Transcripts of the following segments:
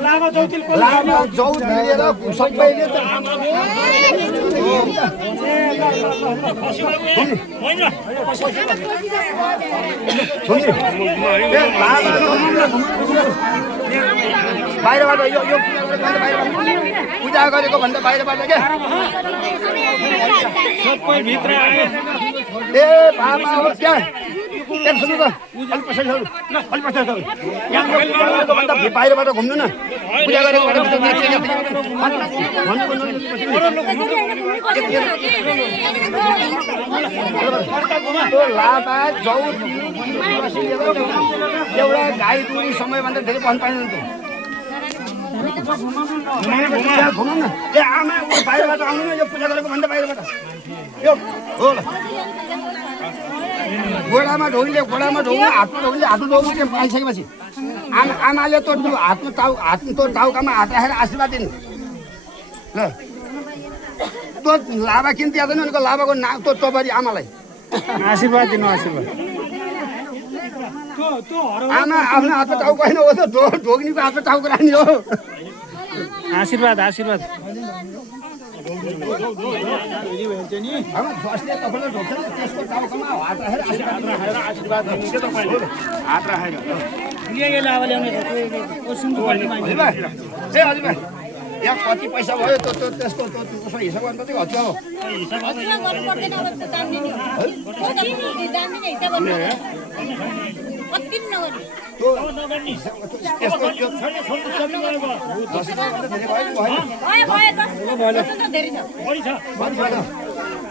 लामा चौतिल लिएर सबैले त बाहिरबाट यो पूजा गरेको भन्दा बाहिरबाट के सबै भित्र आए ए बाबा हो क्या एक सुन्नु त अलि पछाडि सर अलि पछाडि सर यहाँ पूजा गरेको भन्दा बाहिरबाट घुम्नु न पूजा गरेको लाभा चौध एउटा गाई दुई समयभन्दा धेरै बस्नु पाइँदैन घुमाउनु न ए आमा बाहिरबाट आउनु न यो पूजा गरेको भन्दा बाहिरबाट यो हो ल घोडामा ढोगीले हातमा ढोगीले हातमा ढोग्नु त्यो पाइसकेपछि आमाले त हातको टाउकामा हात राखेर आशीर्वाद दिनु ल त्यो लाभा किन दिँदैन उनीको लाभाको नाक त्यो टोपरी आमालाई आशीर्वाद दिनु आशीर्वाद आमा आफ्नो हातमा टाउको होइन हो त ढोग्नीको हातमा टाउको राख्ने हो आशीर्वाद आशीर्वाद जसले तपाईँलाई ढोग्छ नि त्यसको टाउकोमा हात राखेर आशीर्वाद हात राखेर ए हजुर यहाँ कति पैसा भयो त्यसको हिसाब गर्नु पर्छ हतिया हो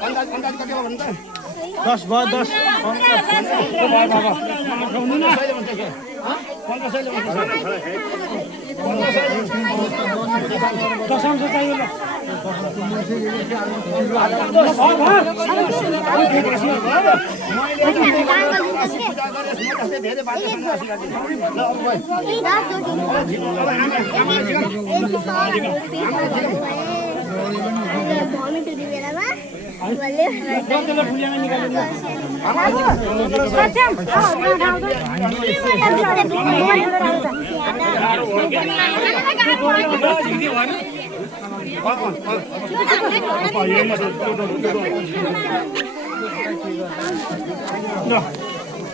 अन्दाज कति हो भन्नु त 10 भयो 10 दशम से चाहिए No.